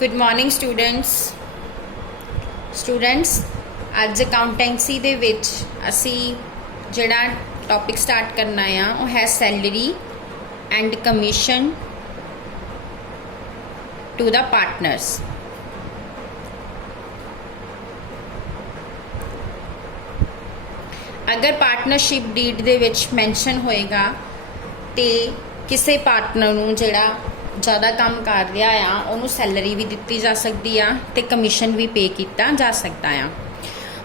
Good morning students अज accountancy दे विच असी जिहड़ा टॉपिक स्टार्ट करना है वह है salary and commission to the partners. अगर पार्टनरशिप डीड दे विच मैंशन होएगा तो किसी पार्टनर नूं जिहड़ा ज़्यादा काम कर रहा आ उन्होंने सैलरी भी दी जा सकती आ ते कमीशन भी पे किया जा सकता आ।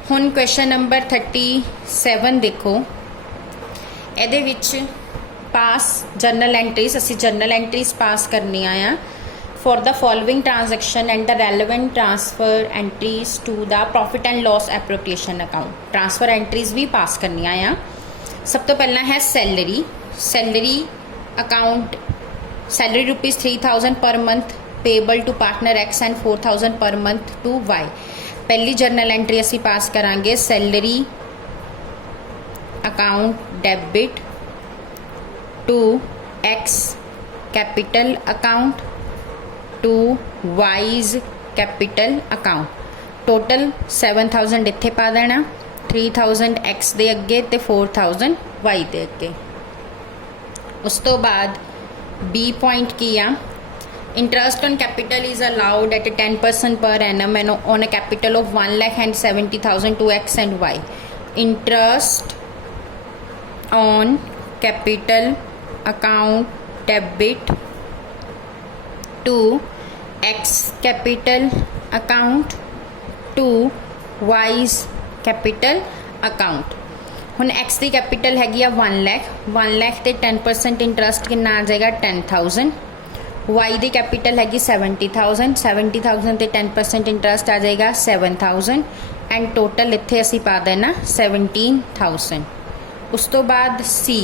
हुण क्वेश्चन नंबर 37 देखो, ये पास जर्नल एंट्रीज असी जर्नल एंट्रीज पास करनी आ for the following transaction and the relevant transfer entries to the profit and loss appropriation account. Transfer entries भी पास करनी आ। सब तो पहला है salary account. Salary rupees 3000 per month payable to partner X and 4000 per month to Y. पहली journal entry असी पास करांगे salary account debit to X capital account to Y's capital account. Total 7000 इत्थे पा देना, 3000 एक्स दे अगे ते 4000 वाई दे अगे। उस तो बाद बी पॉइंट किया, interest on capital is allowed at 10% per annum and on a capital of 1,70,000 to X and Y. Interest on capital account debit to X capital account to Y's capital account. हुण X की capital हैगी आ 1 लाख ते 10% interest कितना आ जाएगा 10,000। Y की capital हैगी 70,000 ते 10% इंटरस्ट आ जाएगा 7,000 एंड टोटल इत्थे असी पा देना 17,000। उस तो बाद C,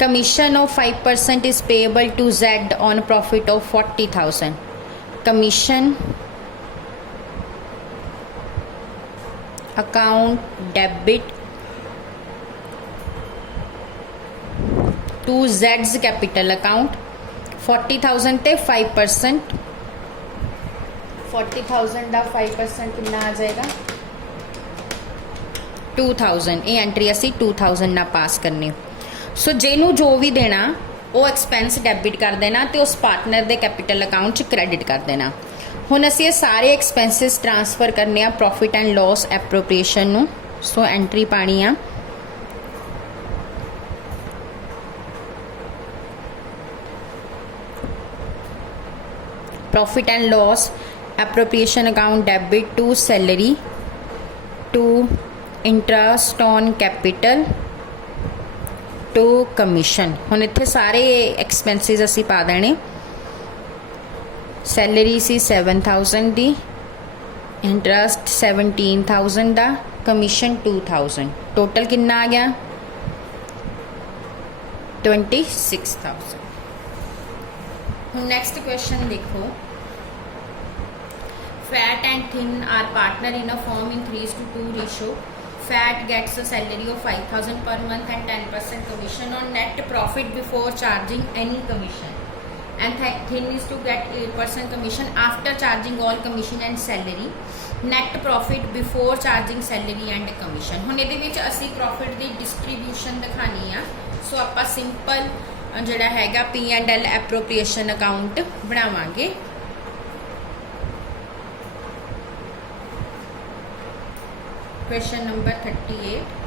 commission of 5% is payable to Z on profit of 40,000। Commission account debit to जेड्स कैपिटल अकाउंट 40,000 ते 5%। 40,000 का 5% कितना आ जाएगा 2,000। ये एंट्री असी 2,000 ना पास करनी। सो जेनू जो भी देना वो एक्सपेंस डेबिट कर देना तो उस पार्टनर के कैपिटल अकाउंट क्रेडिट कर देना। हुण असी सारे एक्सपेंसिस ट्रांसफर करने आ प्रॉफिट एंड लॉस एप्रोप्रिएशन नू। सो एंट्री पानी आ profit and loss appropriation account debit to salary to interest on capital to commission. हुण इत्थे सारे एक्सपेंसिस असी पा देने। सैलरी सी 7,000 दी, इंटरेस्ट 17,000 दा, कमीशन 2,000। टोटल कितना आ गया 26,000। नेक्स्ट क्वेश्चन देखो, Fat and Thin are partner in a firm in 3:2 ratio. Fat gets a salary of 5,000 per month and 10% commission on net profit before charging any commission and thin is to get 8% commission after charging all commission and salary। net profit before charging salary and commission। हुण इहदे विच असी profit दी distribution दिखानी आ। सो आपां simple जिहड़ा हैगा P&L appropriation account बनावांगे। Question number 38,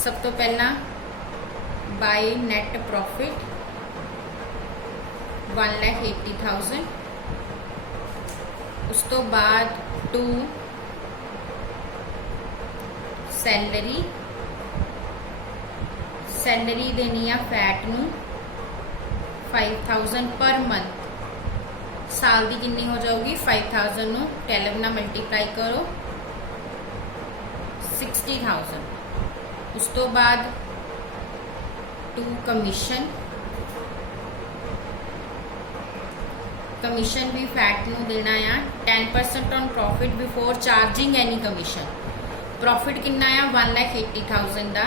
सब तो पहला बाय नेट प्रॉफिट 1,80,000। उस तो बाद टू सैलरी देनी आ फैट नू 5,000 पर मंथ। साल की कितनी हो जाएगी 5,000 नू 12 ना मल्टीप्लाई करो 60,000। उस तो बाद टू कमीशन कमीशन भी फैट नू देना आ 10% on profit before charging any commission. Profit कितना आ 1,80,000 का,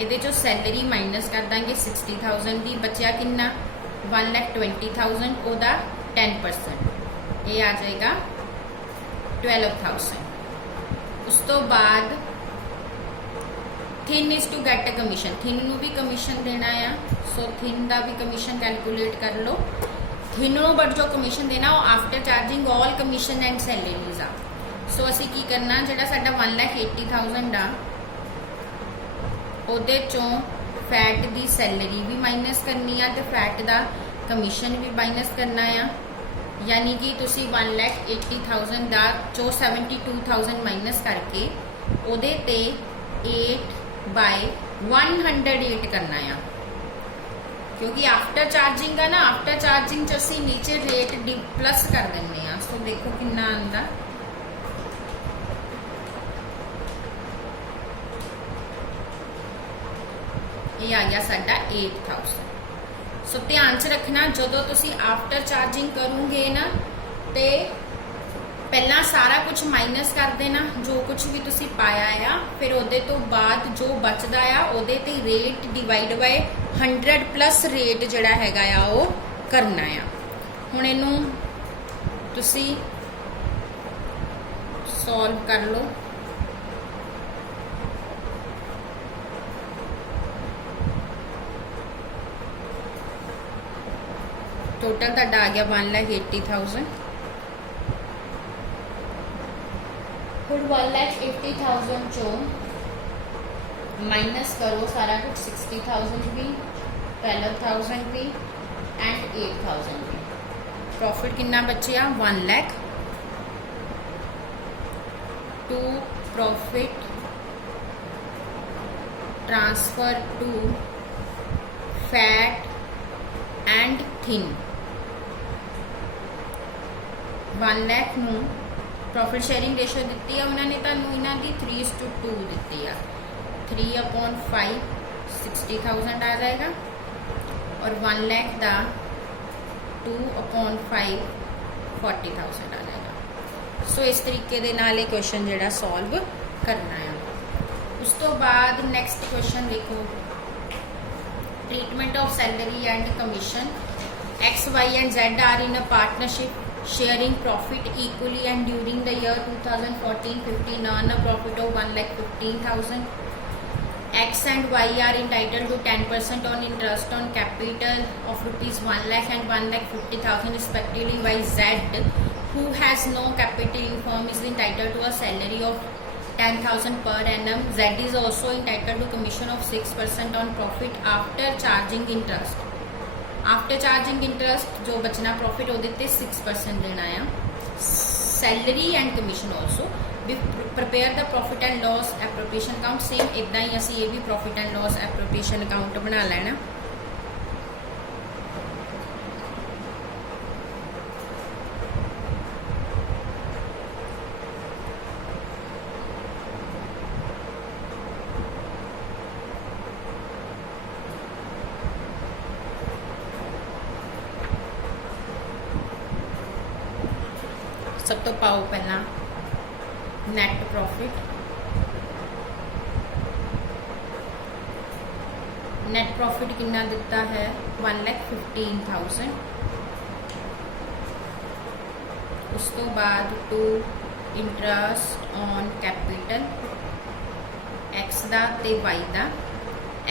ये चो सैलरी माइनस कर देंगे 60,000 की, बचा कितना 1,20,000 ओदा 10%, ये आ जाएगा 12,000। उस तो बाद Thin is to get a commission, Thin नू भी कमीशन देना आ, सो थिन का भी कमीशन कैलकुलेट कर लो। थिन नू बट जो कमीशन देना वो after charging all commission and salaries आ। सो असी की करना, जो साडा 1,80,000 आ ਉਹਦੇ चों फैट की सैलरी भी माइनस करनी आ, तो फैट का कमीशन भी माइनस करना आ, यानी कि तुसी 1,80,000 का चो 72,000 माइनस करके ਉਹਦੇ ते 8/108 करना आ, क्योंकि आफ्टर चार्जिंग है ना, आफ्टर चार्जिंग च असी नीचे रेट डी प्लस कर देंगे। सो देखो कितना आंदा, ये आ गया साडा 8,000। सो ध्यान च रखना, जो तुसी आफ्टर चार्जिंग करोगे ना, तो पहला सारा कुछ माइनस कर देना जो कुछ भी तुसी पाया आ, फिर उहदे तो बाद जो बचदा आ उहदे ते rate divide by 100 plus rate जिहड़ा हैगा आ वो करना आ। हुण इहनूं तुसी सॉल्व कर लो। टोटल तुहाडा आ गया 1,80,000। फिर 1,80,000 चो माइनस करो सारा कुछ, 60,000 भी, 12,000 भी एंड 8,000 भी। प्रॉफिट कितना बचिया 1 lakh. To profit transfer to Fat and Thin 1 lakh नू प्रॉफिट शेयरिंग रेशो दी है उन्होंने, तुहानू इन्हां दी 3:2 दी है। 3/5 60,000 आ जाएगा, और 1 लाख का 2/5 40,000 आ जाएगा। सो इस तरीके दे नाल ये क्वेश्चन जिहड़ा सॉल्व करना है। उस तो बाद नैक्सट क्वेश्चन देखो, treatment of salary and commission. X, Y and Z are in a partnership sharing profit equally and during the year 2014-15 earn a profit of 1,15,000. X and Y are entitled to 10% on interest on capital of rupees 1 lakh and 1,50,000 respectively, while Z, who has no capital in firm, is entitled to a salary of 10,000 per annum. Z is also entitled to commission of 6% on profit after charging interest. After charging interest जो बचना profit वो 6% देना है। Salary and commission also prepare the profit and loss appropriation account. Same इदा ही असी ये भी profit and loss appropriation account बना लेना। सब तो पाओ पहला नेट प्रॉफिट। नेट प्रॉफिट कितना दिता है 1,15,000। उस तो बाद to interest on capital X दा ते वाई दा।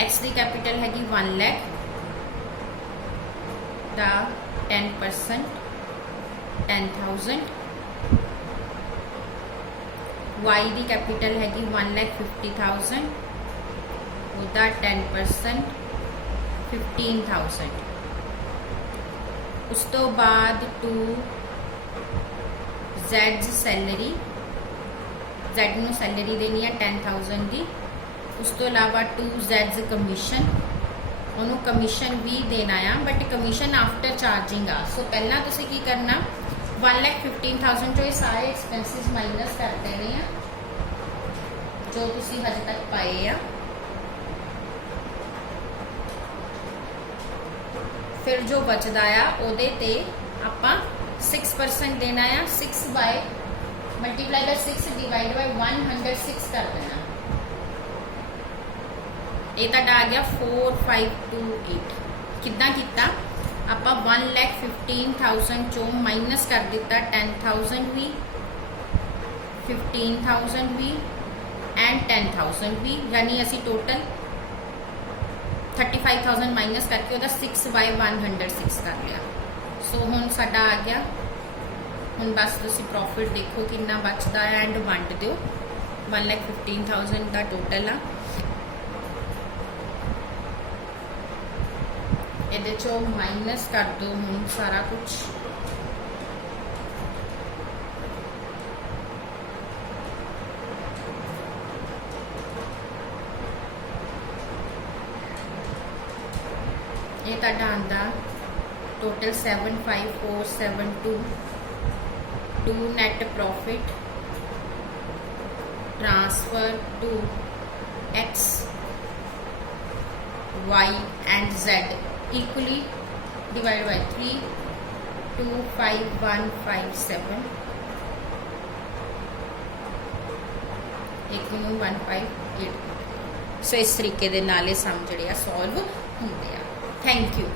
एक्स की कैपिटल हैगी 1 लाख दा 10% 10,000। वाई की कैपिटल हैगी 1,50,000 ਉਹਦਾ 10% 15,000। उस तो बाद टू Z सैलरी, Z नू सैलरी देनी है 10,000 की। उस तो अलावा टू Z कमीशन, उन्होंने कमीशन भी देना है बट कमीशन आफ्टर चार्जिंग आ। सो पहला तुसी की करना 1,15,000 जो ये सारे एक्सपेंसिस माइनस कर देने हैं जो तुसी हजे तक पाए आ। फिर जो बचदा आ उहदे ते आपां 6% देना है 6 by multiply by 6 divide by 106 कर देना। ये तुहाडा आ गया 4528। किद्दां कीता आपां 1,15,000 चों माइनस कर दिता 10,000 भी, 15,000 भी एंड 10,000 भी, यानी असी टोटल 35,000 माइनस करके वह 6 बाय 106 कर लिया। सो हुण साडा आ गया, हुण बस तुसी प्रॉफिट देखो कितना बचता है एंड वंड दो। 1,15,000 का टोटल आ, ये चो माइनस कर दो हुण सारा कुछ। ये तुहाडा आंदा total 75472। To net profit transfer to X Y and Z equally divide by 3 25157 158। So इस तरीके दे नाल सम जिहड़े आ सॉल्व हुंदे आ। Thank you.